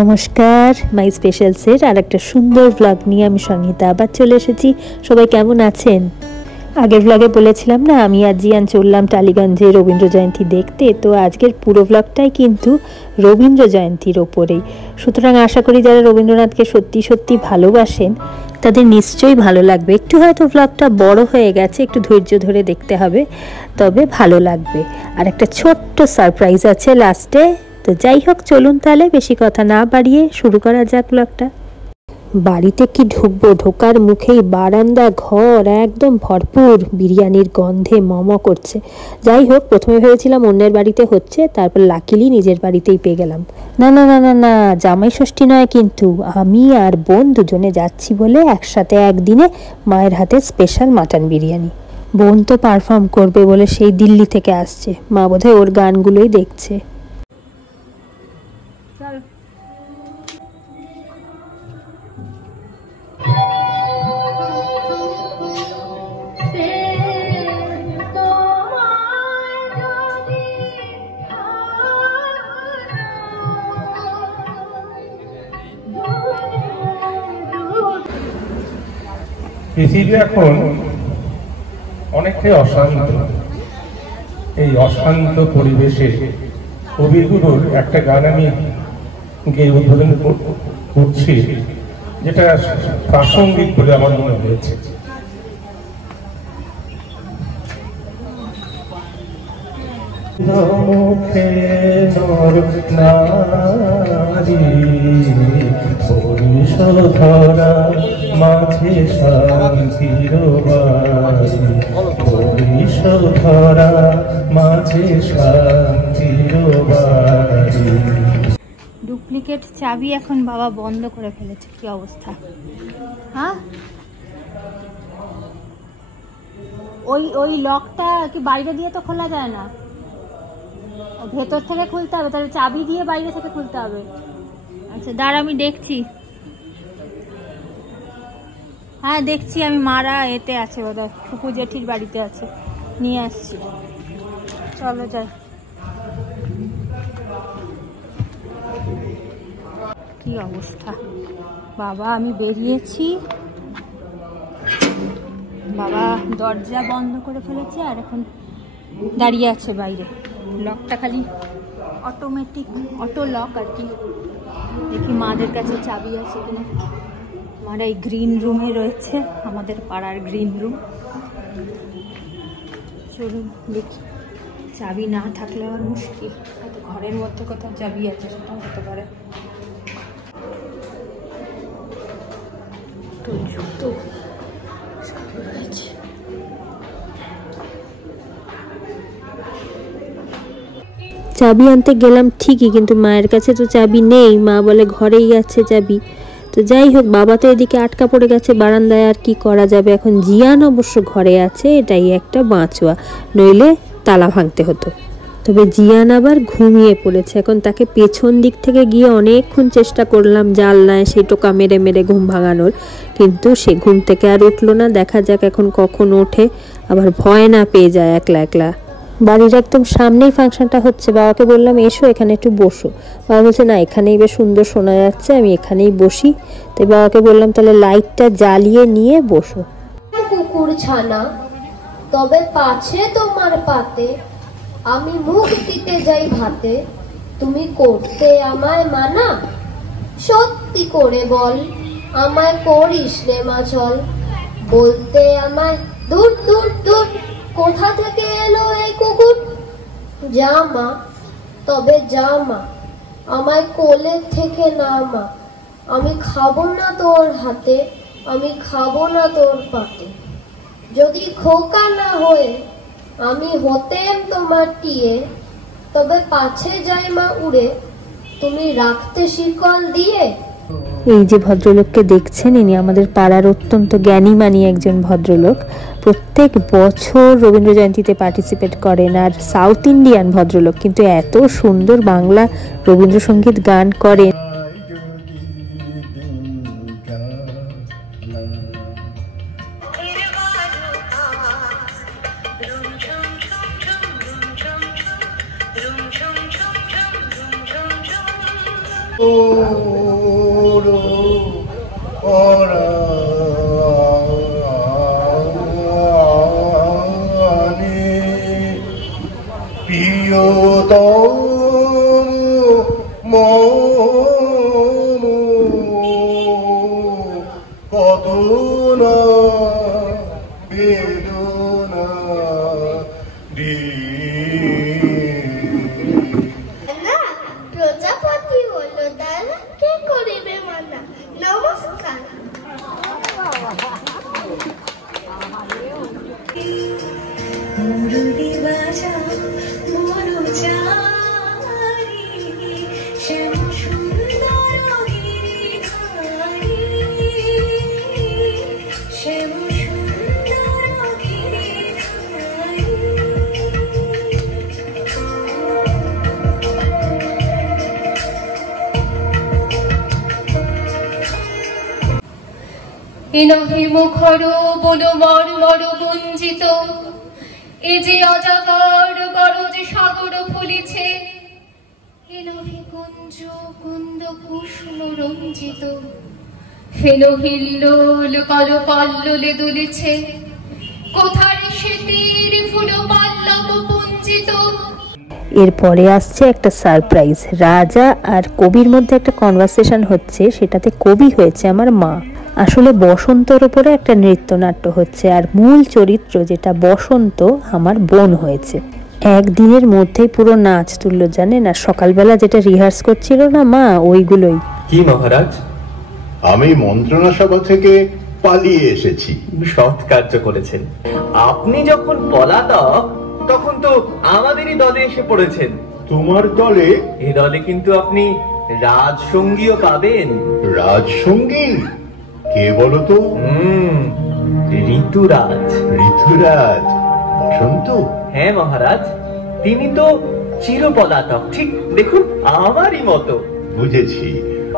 নমস্কার, মাই স্পেশালসের আর একটা সুন্দর ব্লগ নিয়ে আমি সংহিতা আবার চলে এসেছি। সবাই কেমন আছেন? আগের ব্লগে বলেছিলাম না, আমি আর জিয়ান চললাম টালিগঞ্জে রবীন্দ্র জয়ন্তী দেখতে। তো আজকের পুরো ব্লগটাই কিন্তু রবীন্দ্র জয়ন্তীর ওপরেই। সুতরাং আশা করি যারা রবীন্দ্রনাথকে সত্যি সত্যি ভালোবাসেন তাদের নিশ্চয়ই ভালো লাগবে। একটু হয়তো ব্লগটা বড় হয়ে গেছে, একটু ধৈর্য ধরে দেখতে হবে, তবে ভালো লাগবে। আর একটা ছোট্ট সারপ্রাইজ আছে লাস্টে। তো যাই হোক, চলুন তাহলে বেশি কথা না বাড়িয়ে শুরু করা যাক ব্লগটা। বাড়িতে কি ঢুকবো, ঢোকার মুখেই বারান্দা ঘর একদম ভরপুর বিরিয়ানির গন্ধে মম করছে। যাই হোক, প্রথমে ভেবেছিলাম অন্যের বাড়িতে হচ্ছে, তারপর লাকিলি নিজের বাড়িতেই পেয়ে গেলাম। না না না না না, জামাই ষষ্ঠী নয় কিন্তু, আমি আর বোন দুজনে যাচ্ছি বলে একসাথে একদিনে মায়ের হাতে স্পেশাল মাটন বিরিয়ানি। বোন তো পারফর্ম করবে বলে সেই দিল্লি থেকে আসছে, মা বোধহয় ওর গানগুলোই দেখছে। পৃথিবী এখন অনেকটাই অশান্ত। এই অশান্ত পরিবেশে কবিগুরুর একটা গান আমি গিয়ে উদ্বোধন করছি, যেটা প্রাসঙ্গিক বলে আমার মনে হয়েছে। মুখে নর নারী পরিশোধরা মাঝে শান্তির বাড়ি, পরিশোধরা মাঝে শান্তির বাড়ি। ডুপ্লিকেট চাবি এখন বাবা বন্ধ করে ফেলেছে, কি অবস্থা। হ্যাঁ, ওই লকটা কি বাইরে দিয়ে তো খোলা যায় না, ভেতর থেকে খুলতে হবে, তাহলে চাবি দিয়ে বাইরে থেকে খুলতে হবে। আচ্ছা দাঁড়া, আমি দেখছি। হ্যাঁ দেখছি, আমি মারা এতে আছে বোধহয়, ফুপু জেঠির বাড়িতে আছে, নিয়ে আসছি। চলো যাই। কি অবস্থা বাবা, আমি বেরিয়েছি, বাবা দরজা বন্ধ করে ফেলেছে আর এখন দাঁড়িয়ে আছে বাইরে। লকটা খালি অটোমেটিক অটো লক আর কি। দেখি মাদের কাছে চাবি আছে কিনা। মারা এই গ্রিন রুমে রয়েছে, আমাদের পাড়ার গ্রিন রুম। চলুন দেখি, চাবি না থাকলে আমার মুশকিল। হয়তো ঘরের মধ্যে কোথাও চাবি আছে, সেটা হতে পারে। তো জুতো চাবি আনতে গেলাম ঠিকই, কিন্তু মায়ের কাছে তো চাবি নেই। মা বলে ঘরেই আছে চাবি। তো যাই হোক, বাবা তো এদিকে আটকা পড়ে গেছে বারান্দায়, আর কি করা যাবে এখন। জিয়ান অবশ্য ঘরে আছে, এটাই একটা বাঁচোয়া, নইলে তালা ভাঙতে হতো। তবে জিয়ান আবার ঘুমিয়ে পড়েছে এখন। তাকে পেছন দিক থেকে গিয়ে অনেকক্ষণ চেষ্টা করলাম জানলায় সেই টোকা মেরে মেরে ঘুম ভাঙানোর, কিন্তু সে ঘুম থেকে আর উঠলো না। দেখা যাক এখন কখন ওঠে, আবার ভয় না পেয়ে যায় একলা একলা। বাড়ির একদম সামনেই ফাংশনটা হচ্ছে। বাবাকে বললাম এসো এখানে একটু বসো। বাবা বলছে না, এখানেই বেশ সুন্দর শোনা যাচ্ছে, আমি এখানেই বসি। তাই বাবাকে বললাম তাহলে লাইটটা জ্বালিয়ে নিয়ে বসো। কুকুর ছানা, তবে পাছে তোমার পাতে আমি মুখ দিতে যাই ভাতে, তুমি করতে আমায় মানা? সত্যি করে বল, আমায় করিস রে মাছল। বলতে আমায় দূর দূর দূর, কোথা থেকে এলো এই কুকুর? জামা, তবে জামা, আমায় কোলের থেকে নামা। আমি খাবো না তোর হাতে, আমি খাবো না তোর পাতে। যদি খোকা না হয়ে আমি হতেম তোমার টিয়ে, তবে পাছে যাই মা উড়ে, তুমি রাখতে শিকল দিয়ে। এই যে ভদ্রলোককে দেখছেন, ইনি আমাদের পাড়ার অত্যন্ত জ্ঞানীমানী একজন ভদ্রলোক। প্রত্যেক বছর রবীন্দ্র জয়ন্তীতে পার্টিসিপেট করেন। আর সাউথ ইন্ডিয়ান ভদ্রলোক, কিন্তু এত সুন্দর বাংলা রবীন্দ্রসঙ্গীত গান করেন। তোরো পরাণে প্রিয়তম মম কত না বেদনা না প্রজাপতি হলো তারা কে করিবে মানা। নমস্কার। মুরলি বাজা মনোচারি শ্যাম সুন্দর গিরিধারী শ্যাম সুন্দর গিরিধারী। এনহে মুখর বলো মর্মর গুঞ্জিত, এ যে অজাগর গরজ সাগর ফুলিছে। এনহে কুঞ্জ কুন্দ কুসুম রঞ্জিত, ফেন হিল্লোল কর পল্ললে দুলিছে। কোথার সে তীর ফুল পল্লব পুঞ্জিত। এরপরে আসছে একটা সারপ্রাইজ। রাজা আর কবির মধ্যে একটা কনভারসেশন হচ্ছে, সেটাতে কবি হয়েছে আমার মা। আসলে বসন্তর উপরে একটা নৃত্যনাট্য হচ্ছে, আর মূল চরিত্র যেটা বসন্ত আমার বোন হয়েছে। একদিনের মধ্যেই পুরো নাচ তুললো জানেন। আর সকালবেলা যেটা রিহার্স করছিল না মা, ওইগুলোই। কি মহারাজ? আমি মন্ত্রণা সভা থেকে পালিয়ে এসেছি। সৎ কার্য করেছেন। আপনি যখন পলাতক তখন তো আমাদেরই দলে এসে পড়েছেন। তোমার দলে? এই দলে কিন্তু আপনি রাজসঙ্গীও পাবেন। রাজসঙ্গী? কে বলো তো? ঋতুরাজ। ঋতুরাজ? বসন্ত? হ্যাঁ মহারাজ, তিনি তো চিরপলাতক, ঠিক দেখুন আমারই মতো। বুঝেছি।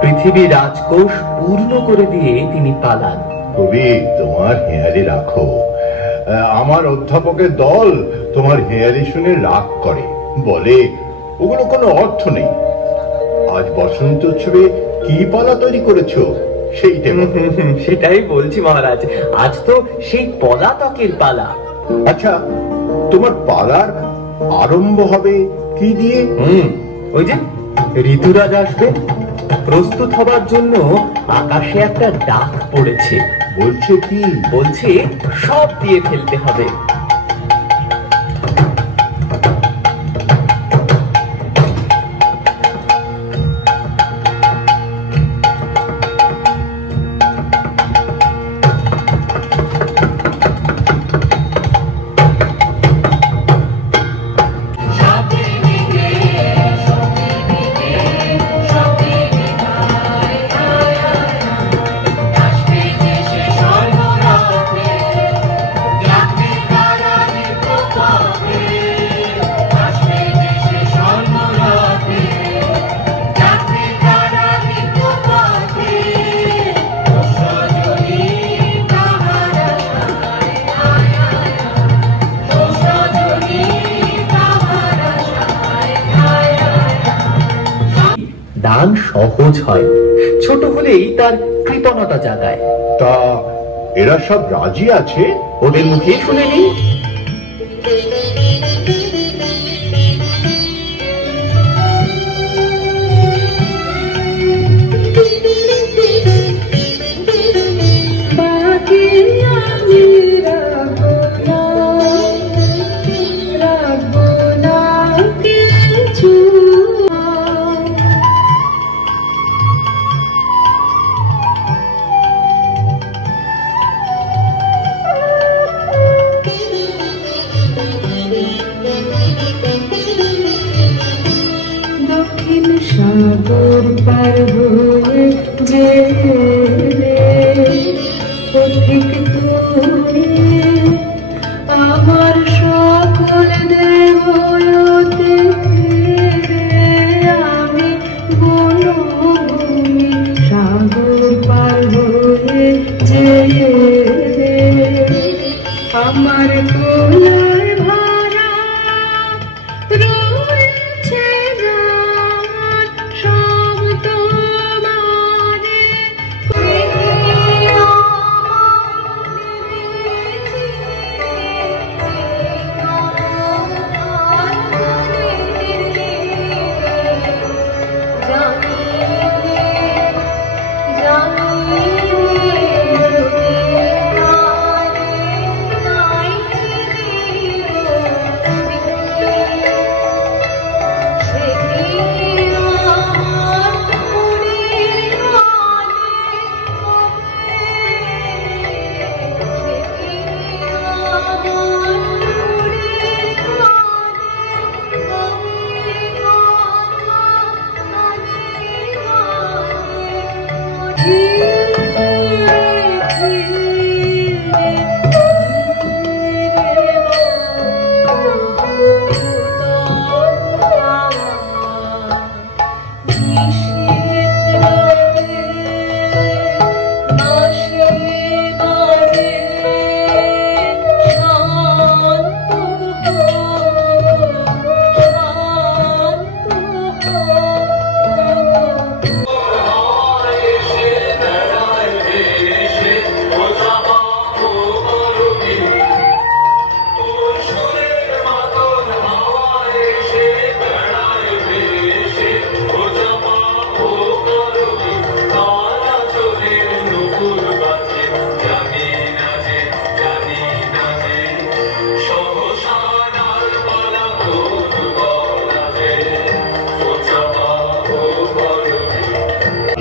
পৃথিবী রাজকোষ পূর্ণ করে দিয়ে তিনি পালান। কবি, তোমার হেয়ালি রাখো। আমার অধ্যাপকের দল তোমার হেয়ালি শুনে রাগ করে, বলে ওগুলো কোনো অর্থ নেই। আজ বসন্ত উৎসবে কি পালা তৈরি করেছো সেটাই বলছি মহারাজ, আজ তো সেই পলাতকের পালা। আচ্ছা, তোমার পালার আরম্ভ হবে কি দিয়ে? ওই যে ঋতুরাজ আসবে, প্রস্তুত হবার জন্য আকাশে একটা ডাক পড়েছে। বলছে কি? বলছে সব দিয়ে ফেলতে হবে। দান সহজ হয়, ছোট হলেই তার কৃপণতা জাগায়। তা এরা সব রাজি আছে? ওদের মুখে শুনে নিই। সাগর পার হয়ে গেলে পথিক তুমি আমার সকল দেহতে আমি বনভূমি সাগর পার হয়ে গেলে আমার কোলার ভাড়া রয়েছে সব তো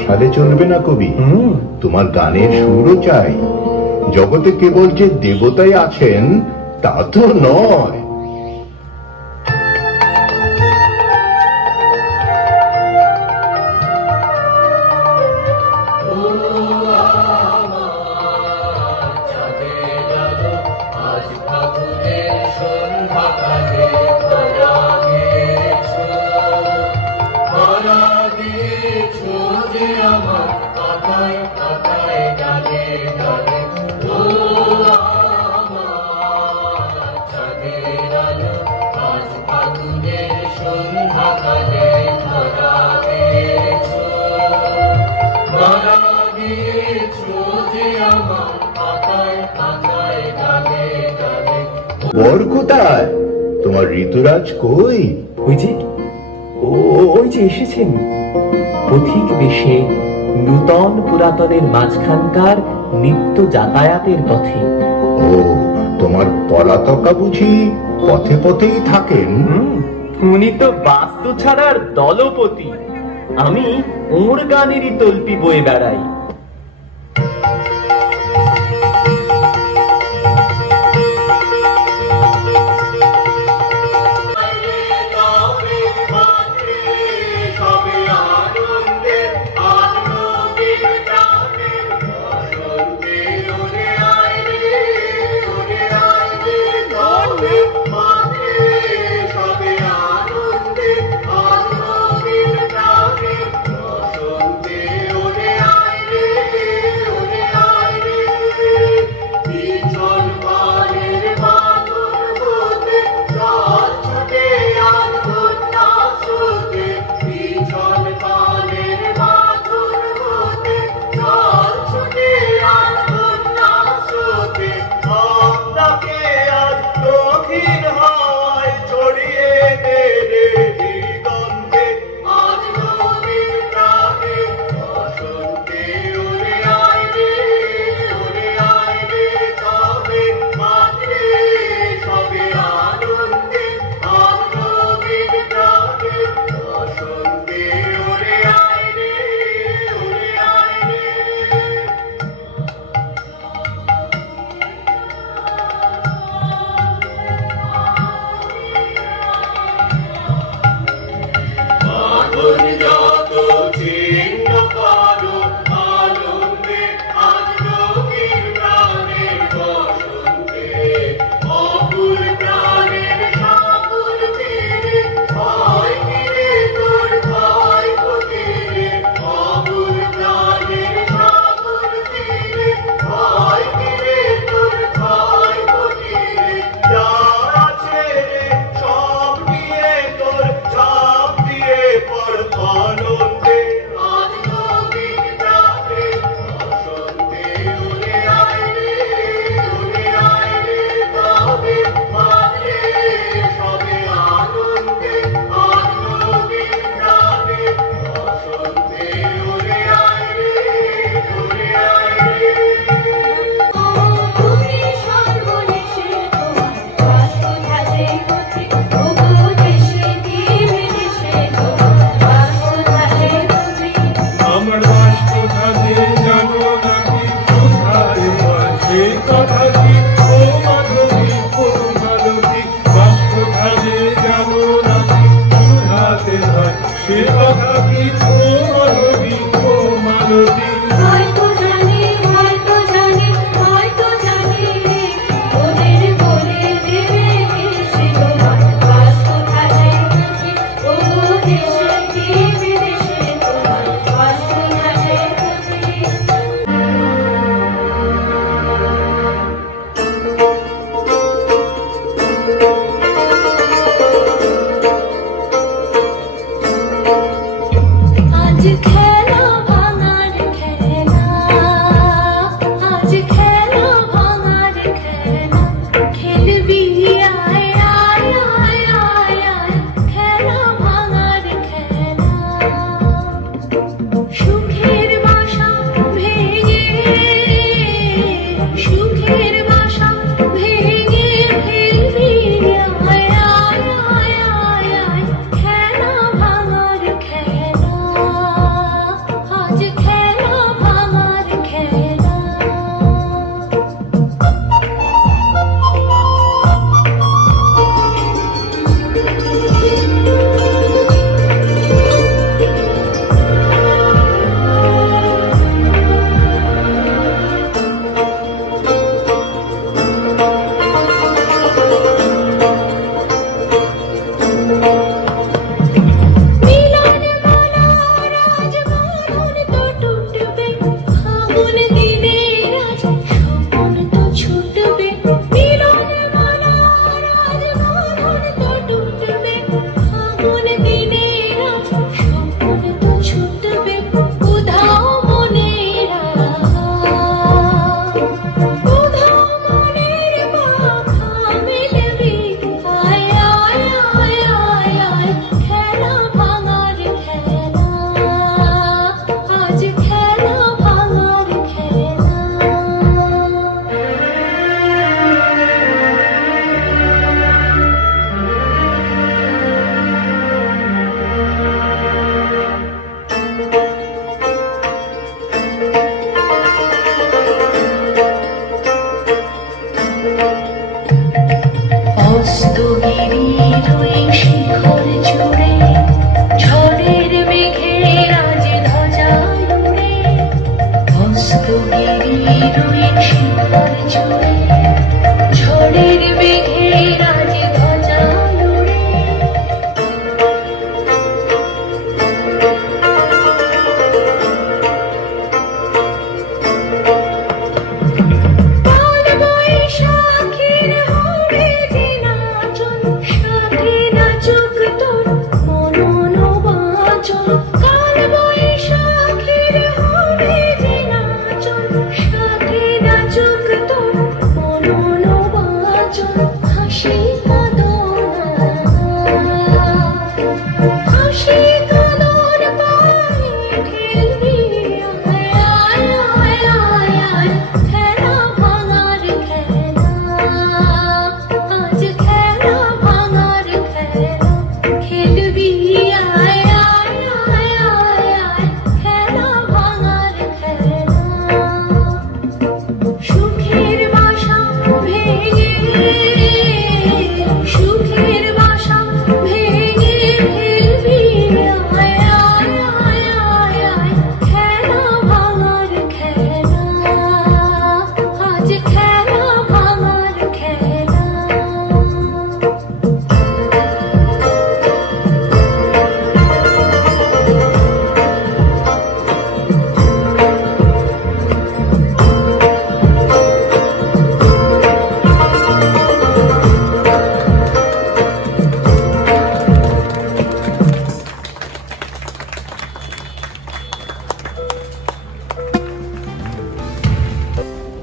ভাসালে চলবে না কবি, তোমার গানের সুরও চাই। জগতে কেবল যে দেবতাই আছেন তা তো নয়। বর কোথায়? তোমার ঋতুরাজ কই? ওই যে এসেছেন পথিক বেশে, নূতন পুরাতনের মাঝখানকার নিত্য যাতায়াতের পথে। ও, তোমার পলাতকা বুঝি পথে পথেই থাকেন? উনি তো বাস্তু ছাড়ার দলপতি, আমি ওর গানেরই তল্পি বয়ে বেড়াই।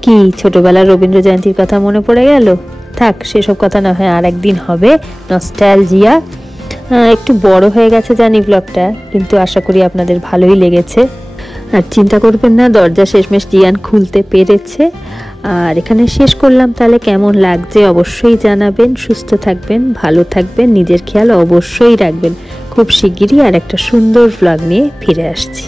কি ছোটবেলার রবীন্দ্র জয়ন্তীর কথা মনে পড়ে গেল? থাক, সেসব কথা না হয় আর একদিন হবে। নস্টালজিয়া। একটু বড় হয়ে গেছে জানি ব্লগটা, কিন্তু আশা করি আপনাদের ভালোই লেগেছে। আর চিন্তা করবেন না, দরজা শেষমেশ জিয়ান খুলতে পেরেছে। আর এখানে শেষ করলাম। তাহলে কেমন লাগছে অবশ্যই জানাবেন। সুস্থ থাকবেন, ভালো থাকবেন, নিজের খেয়াল অবশ্যই রাখবেন। খুব শিগগিরই আর একটা সুন্দর ব্লগ নিয়ে ফিরে আসছি।